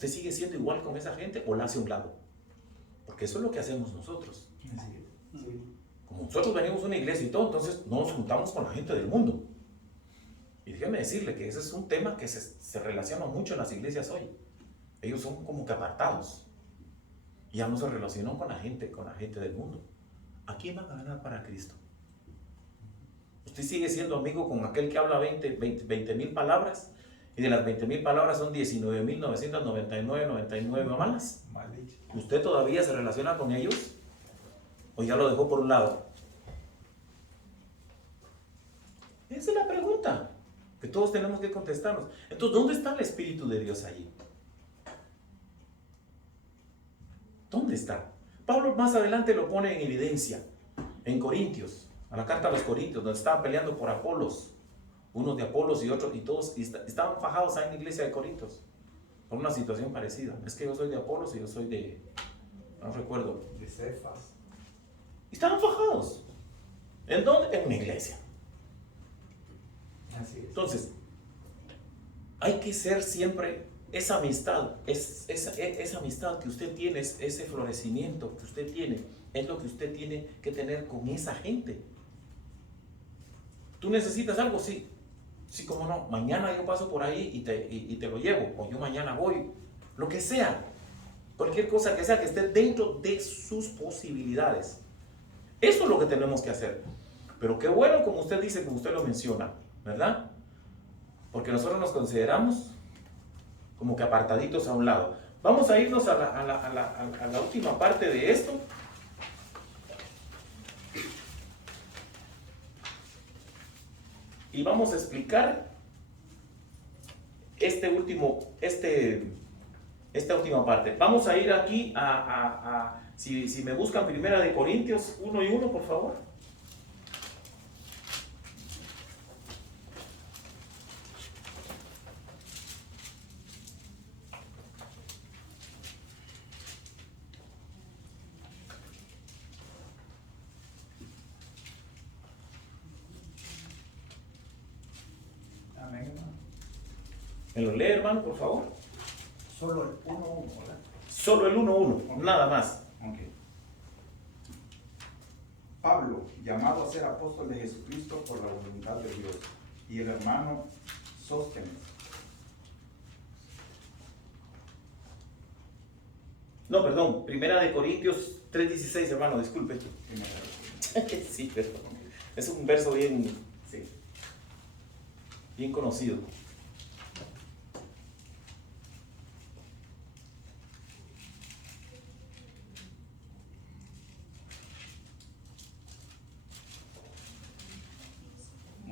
sigue siendo igual con esa gente o la hace a un lado? Porque eso es lo que hacemos nosotros. Como nosotros venimos a una iglesia y todo, entonces no nos juntamos con la gente del mundo. Y déjeme decirle que ese es un tema que se relaciona mucho en las iglesias hoy. Ellos son como que apartados. Ya no se relacionan con la gente del mundo. ¿A quién van a ganar para Cristo? Usted sigue siendo amigo con aquel que habla 20,000 palabras, y de las 20,000 palabras son 19,999 malas. ¿Usted todavía se relaciona con ellos? ¿O ya lo dejó por un lado? Esa es la pregunta que todos tenemos que contestarnos. Entonces, ¿dónde está el Espíritu de Dios allí? ¿Dónde está? Pablo más adelante lo pone en evidencia en Corintios, a la carta a los Corintios, donde estaban peleando por Apolos, unos de Apolos y otros, y todos estaban fajados ahí en la iglesia de Corintios por una situación parecida. Es que yo soy de Apolos y yo soy no recuerdo, de Cefas. y estaban fajados. ¿En dónde? En una iglesia. Así es. Entonces, hay que ser siempre esa amistad, esa amistad que usted tiene, ese florecimiento que usted tiene, es lo que usted tiene que tener con esa gente. ¿Tú necesitas algo? Sí, como no, mañana yo paso por ahí y te lo llevo, o yo mañana voy, lo que sea, cualquier cosa que sea que esté dentro de sus posibilidades. Eso es lo que tenemos que hacer. Pero qué bueno, como usted dice, como usted lo menciona, ¿verdad? Porque nosotros nos consideramos como que apartaditos a un lado. Vamos a irnos a la última parte de esto. Y vamos a explicar esta última parte. Vamos a ir aquí si me buscan Primera de Corintios 1:1, por favor. Amén, hermano. ¿Me lo lee, hermano, por favor? Solo el 1:1, ¿verdad? Solo el 1:1, nada más. Ok. Pablo, llamado a ser apóstol de Jesucristo por la voluntad de Dios, y el hermano Sóstenes. No, perdón, Primera de Corintios 3:16, hermano, disculpe. Sí, pero es un verso bien, sí, bien conocido.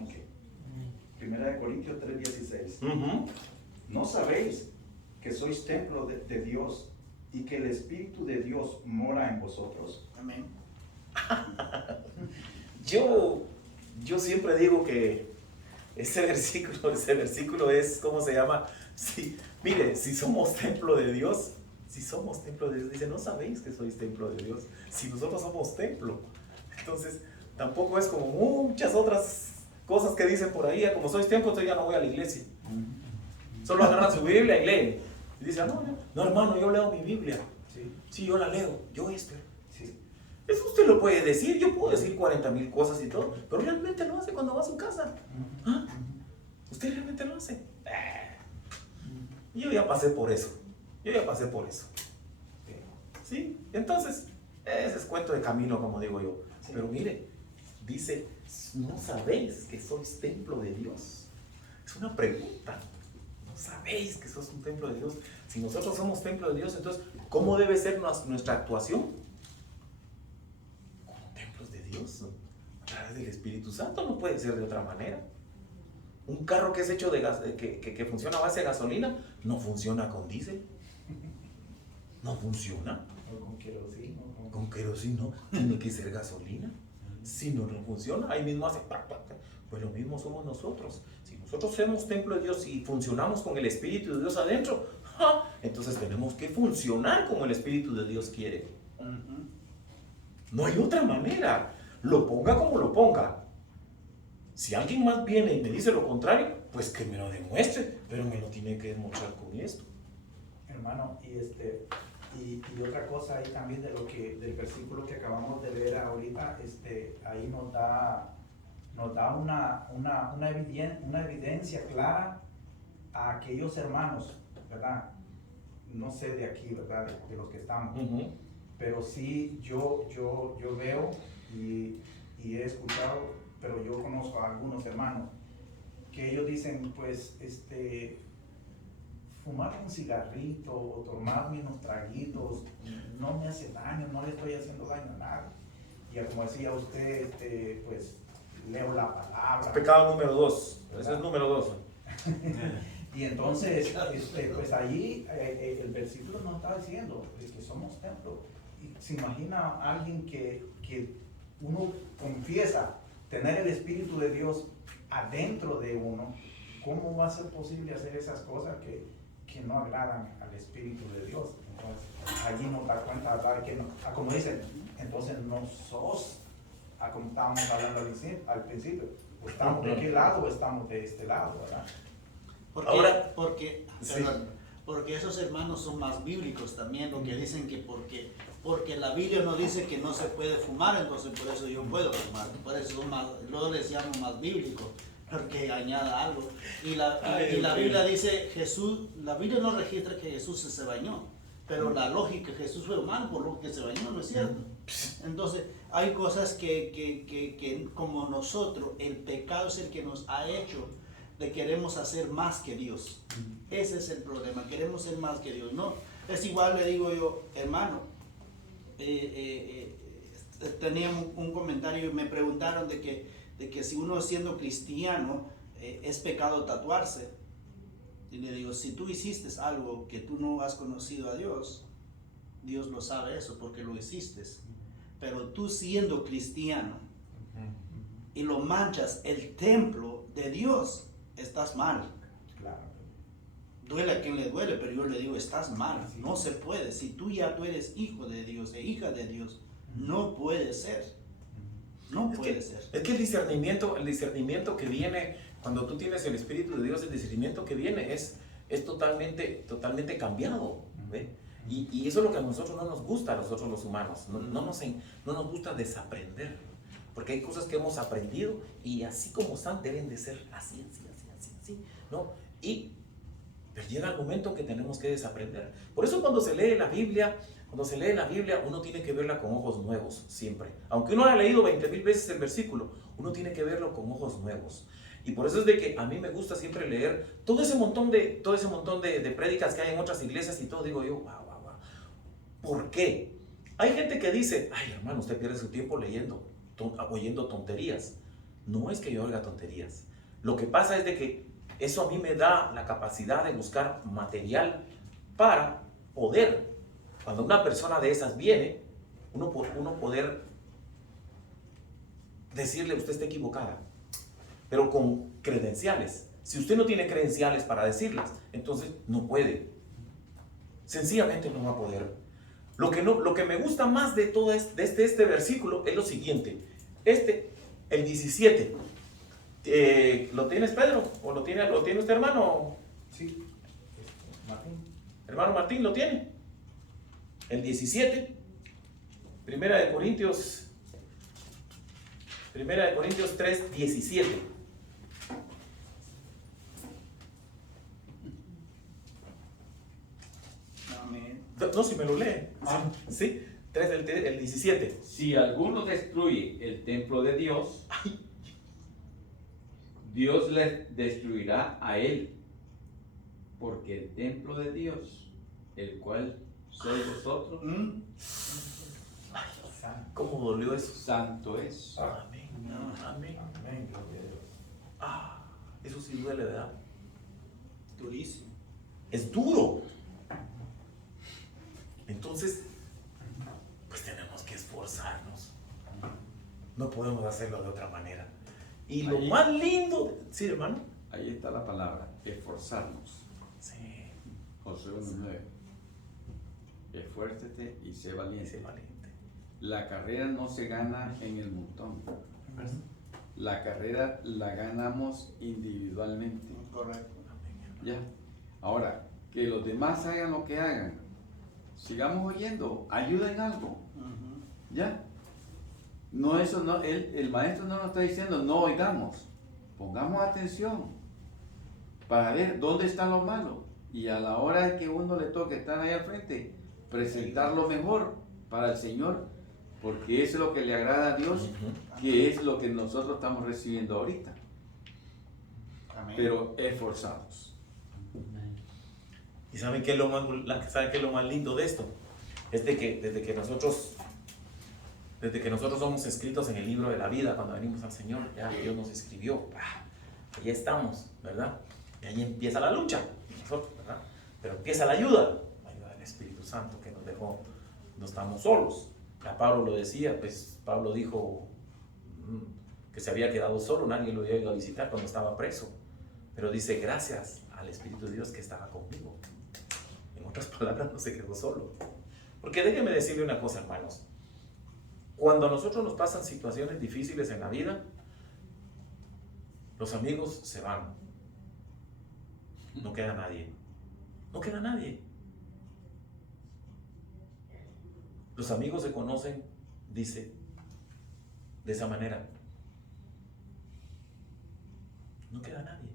Ok. Primera de Corintios 3:16. Ujú. ¿No sabéis que sois templo de Dios y que el Espíritu de Dios mora en vosotros? Amén. Yo siempre digo que ese versículo es, ¿cómo se llama? Sí, mire, si somos templo de Dios, dice, no sabéis que sois templo de Dios, si nosotros somos templo. Entonces, tampoco es como muchas otras cosas que dicen por ahí, como sois templo, entonces ya no voy a la iglesia. Solo agarran su Biblia y leen. Y dicen, no, hermano, yo leo mi Biblia. Sí, yo la leo, yo espero. Sí. Eso usted lo puede decir, yo puedo decir 40,000 cosas y todo, pero realmente lo hace cuando va a su casa. ¿Ah? ¿Usted realmente lo hace? Yo ya pasé por eso. ¿Sí? Entonces, ese es cuento de camino, como digo yo. Sí. Pero mire, dice, ¿no sabéis que sois templo de Dios? Es una pregunta. ¿No sabéis que sos un templo de Dios? Si nosotros somos templo de Dios, entonces, ¿cómo debe ser nuestra actuación? Como templos de Dios, a través del Espíritu Santo, no puede ser de otra manera. Un carro que es hecho de gas, que funciona a base de gasolina, no funciona con diésel. No funciona. O con queroseno. Con queroseno, tiene que ser gasolina. Si no, no funciona. Ahí mismo hace. Pues lo mismo somos nosotros. Si nosotros somos templo de Dios y funcionamos con el Espíritu de Dios adentro, entonces tenemos que funcionar como el Espíritu de Dios quiere. No hay otra manera. Lo ponga como lo ponga. Si alguien más viene y me dice lo contrario, pues que me lo demuestre, pero me lo tiene que demostrar con esto. Hermano, y otra cosa ahí también del versículo que acabamos de ver ahorita, ahí nos da una evidencia clara a aquellos hermanos, ¿verdad? No sé de aquí, ¿verdad? De los que estamos. Pero sí, yo veo y he escuchado, pero yo conozco a algunos hermanos que ellos dicen, pues, fumar un cigarrito o tomarme unos traguitos no me hace daño, no le estoy haciendo daño a nadie. Y como decía usted, pues, leo la palabra. Pecado número 2. Ese es número 2. Y entonces, pues allí el versículo nos está diciendo que somos templo. Y se imagina a alguien que uno confiesa tener el Espíritu de Dios adentro de uno, ¿cómo va a ser posible hacer esas cosas que no agradan al Espíritu de Dios? Entonces, allí nos da cuenta, ¿verdad? Que como dicen, entonces no sos, como estábamos hablando al principio, o estamos de qué lado o estamos de este lado, ¿verdad? Porque esos hermanos son más bíblicos también, lo que dicen que porque la Biblia no dice que no se puede fumar, entonces por eso yo puedo fumar, por eso son más, luego les llamo más bíblicos, porque añada algo. Y la Biblia dice, la Biblia no registra que Jesús se bañó, pero la lógica, Jesús fue humano, por lo que se bañó, ¿no es cierto? Entonces, hay cosas que como nosotros, el pecado es el que nos ha hecho de queremos hacer más que Dios. Ese es el problema, queremos ser más que Dios, ¿no? Es igual, le digo yo, hermano, tenía un comentario y me preguntaron de que si uno siendo cristiano es pecado tatuarse. Y le digo, si tú hiciste algo que tú no has conocido a Dios, Dios lo sabe eso porque lo hiciste. Pero tú siendo cristiano y lo manchas el templo de Dios, estás mal. Claro. Duele a quien le duele, pero yo le digo, estás mal, no se puede. Si tú eres hijo de Dios e hija de Dios, no puede ser. No puede ser. Es que el discernimiento que viene, cuando tú tienes el Espíritu de Dios, el discernimiento que viene es es totalmente cambiado. ¿Ve? Y eso es lo que a nosotros no nos gusta, a nosotros los humanos. No nos gusta desaprender. Porque hay cosas que hemos aprendido y así como están deben de ser así, ¿no? Pero llega el momento que tenemos que desaprender. Por eso cuando se lee la Biblia, uno tiene que verla con ojos nuevos siempre. Aunque uno haya leído 20,000 veces el versículo, uno tiene que verlo con ojos nuevos. Y por eso es de que a mí me gusta siempre leer todo ese montón de prédicas que hay en otras iglesias y todo. Digo yo, wow. ¿Por qué? Hay gente que dice, ay hermano, usted pierde su tiempo oyendo tonterías. No es que yo oiga tonterías. Lo que pasa es de que eso a mí me da la capacidad de buscar material para poder, cuando una persona de esas viene, uno poder decirle, usted está equivocada, pero con credenciales. Si usted no tiene credenciales para decirlas, entonces no puede. Sencillamente no va a poder. Lo que me gusta más de todo este versículo es lo siguiente. El 17. ¿Lo tienes, Pedro? ¿O lo tiene usted, hermano? Sí. Martín. Hermano Martín, ¿lo tiene? El 17. Primera de Corintios 3, 17. Amén. No, si me lo lee. Sí, 3 el 17. Si alguno destruye el templo de Dios, Dios le destruirá a él, porque el templo de Dios, el cual sois vosotros, ¿Cómo dolió eso? santo es. Amén. Amén. Amén, gloria a Dios. Eso sí duele, ¿verdad? Durísimo. Es duro. Entonces, pues tenemos que esforzarnos. No podemos hacerlo de otra manera. Y lo Ahí. más lindo, sí, hermano. Ahí está la palabra, esforzarnos. Sí, Josué 1:9. Esfuérzate y sé valiente. ese valiente. La carrera no se gana en el montón. La carrera la ganamos individualmente. Correcto. Ya. Ahora, que los demás hagan lo que hagan. Sigamos oyendo, ayuda en algo. Ujú. ¿Ya? No, eso no, el maestro no nos está diciendo no oigamos. Pongamos atención para ver dónde está lo malo. Y a la hora que uno le toque estar ahí al frente, presentar lo mejor para el Señor, porque eso es lo que le agrada a Dios, que es lo que nosotros estamos recibiendo ahorita. Amén. Pero esforzados. ¿Y saben qué es lo más lindo de esto? Es de que desde que nosotros somos escritos en el libro de la vida, cuando venimos al Señor, ya Dios nos escribió, ahí estamos, ¿verdad? Y ahí empieza la lucha, nosotros, ¿verdad? Pero empieza la ayuda del Espíritu Santo que nos dejó, no estamos solos. Ya Pablo lo decía, pues Pablo dijo que se había quedado solo, nadie lo había ido a visitar cuando estaba preso, pero dice gracias al Espíritu de Dios que estaba conmigo. En otras palabras, no se quedó solo. Porque déjenme decirle una cosa, hermanos. Cuando a nosotros nos pasan situaciones difíciles en la vida, los amigos se van. No queda nadie. No queda nadie. Los amigos se conocen, dice, de esa manera. No queda nadie.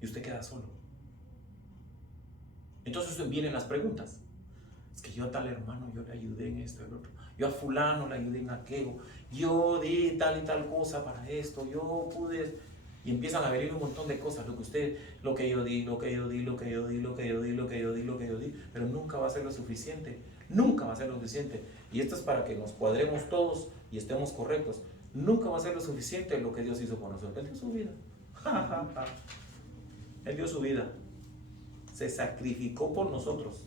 Y usted queda solo. Entonces vienen las preguntas. Es que yo a tal hermano, yo le ayudé en esto y el otro. Yo a fulano le ayudé en aquello. Yo di tal y tal cosa para esto. Yo pude... Y empiezan a venir un montón de cosas. Lo que yo di. Pero nunca va a ser lo suficiente. Nunca va a ser lo suficiente. Y esto es para que nos cuadremos todos y estemos correctos. Nunca va a ser lo suficiente lo que Dios hizo por nosotros. Él dio su vida. Él dio su vida. Se sacrificó por nosotros.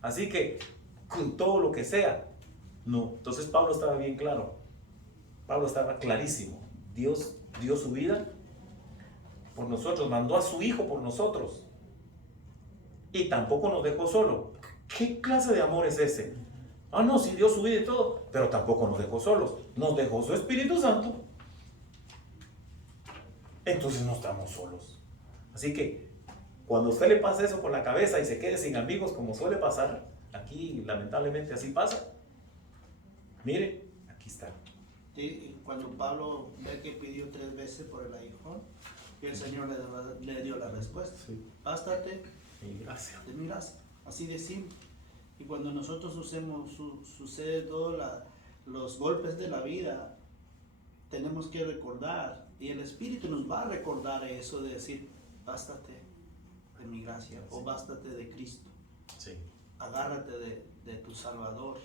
Así que, con todo lo que sea, no. Entonces Pablo estaba bien claro. Pablo estaba clarísimo. Dios dio su vida por nosotros, mandó a su hijo por nosotros. Y tampoco nos dejó solo. ¿Qué clase de amor es ese? No, sí dio su vida y todo, pero tampoco nos dejó solos. Nos dejó su Espíritu Santo. Entonces no estamos solos. Así que Cuando a usted le pasa eso por la cabeza y se quede sin amigos, como suele pasar, aquí lamentablemente así pasa, mire, aquí está. Y cuando Pablo ve que pidió 3 veces por el aguijón, y el Señor le dio la respuesta. Sí. Bástate Y gracias. de mi gracia. Así de simple. Y cuando nosotros sucede todos los golpes de la vida, tenemos que recordar, y el Espíritu nos va a recordar eso de decir, bástate de mi gracia, o bástate de Cristo. Sí. Agárrate de tu Salvador.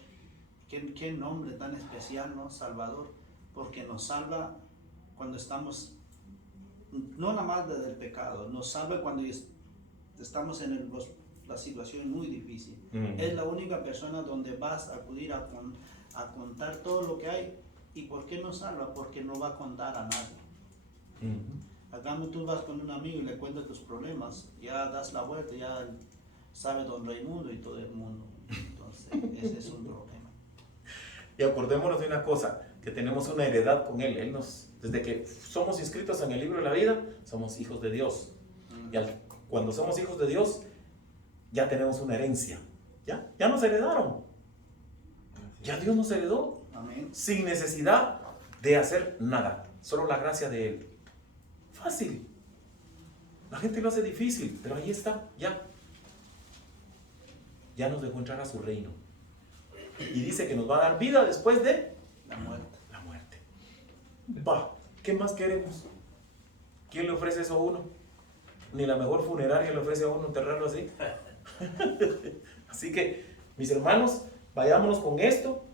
¿Qué nombre tan especial, ¿no? Salvador, porque nos salva cuando estamos, no nada más del pecado, nos salva cuando estamos en la situación muy difícil. Es la única persona donde vas a acudir a contar todo lo que hay. ¿Y por qué nos salva? Porque no va a contar a nadie. Acá tú vas con un amigo y le cuentas tus problemas, ya das la vuelta, ya sabe don Raimundo y todo el mundo. Entonces, ese es un problema. Y acordémonos de una cosa, que tenemos una heredad con Él. Desde que somos inscritos en el libro de la vida, somos hijos de Dios. Y cuando somos hijos de Dios, ya tenemos una herencia. Ya nos heredaron. Ya Dios nos heredó. Amén. Sin necesidad de hacer nada. Solo la gracia de Él. Fácil. La gente lo hace difícil, pero ahí está, ya. Ya nos dejó entrar a su reino. Y dice que nos va a dar vida después de La muerte. la muerte. Va, ¿qué más queremos? ¿Quién le ofrece eso a uno? Ni la mejor funeraria le ofrece a uno enterrarlo así. Así que, mis hermanos, vayámonos con esto,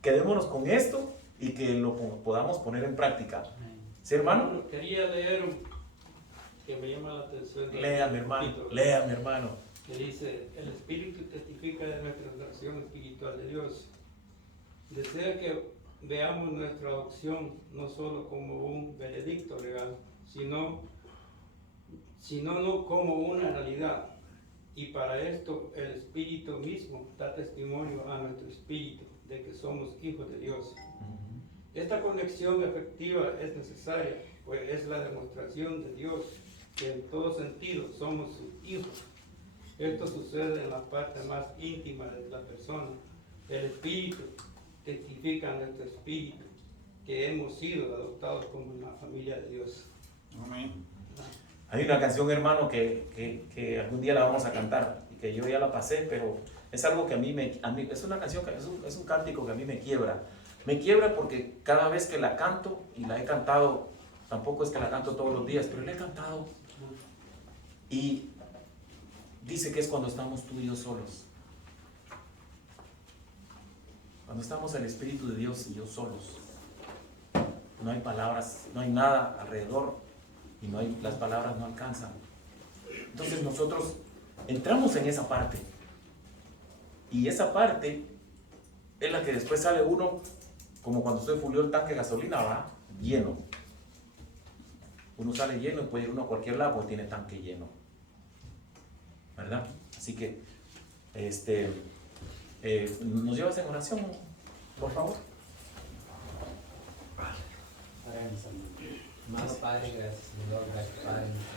quedémonos con esto y que lo podamos poner en práctica. ¿Sí, hermano? Quería leer que me llama la atención. Lea, mi hermano, lea, mi hermano. Que dice, el Espíritu testifica de nuestra relación espiritual de Dios. Desea que veamos nuestra adopción no solo como un veredicto legal, sino no como una realidad. Y para esto el Espíritu mismo da testimonio a nuestro espíritu de que somos hijos de Dios. Esta conexión efectiva es necesaria, pues es la demostración de Dios que en todo sentido somos sus hijos. Esto sucede en la parte más íntima de la persona. El Espíritu testifica a nuestro espíritu que hemos sido adoptados como una familia de Dios. Amén. Hay una canción, hermano, que algún día la vamos a cantar y que yo ya la pasé, pero es algo que a mí es una canción, es un cántico que a mí me quiebra. Me quiebra porque cada vez que la canto, y la he cantado, tampoco es que la canto todos los días, pero la he cantado. Y dice que es cuando estamos tú y yo solos. Cuando estamos el Espíritu de Dios y yo solos. No hay palabras, no hay nada alrededor y las palabras no alcanzan. Entonces nosotros entramos en esa parte. Y esa parte es la que después sale uno, como cuando usted fulió el tanque de gasolina, va lleno. Uno sale lleno y puede ir uno a cualquier lado porque tiene tanque lleno. ¿Verdad? Así que, ¿nos llevas en oración, por favor? Amado Padre, gracias Señor, gracias Padre.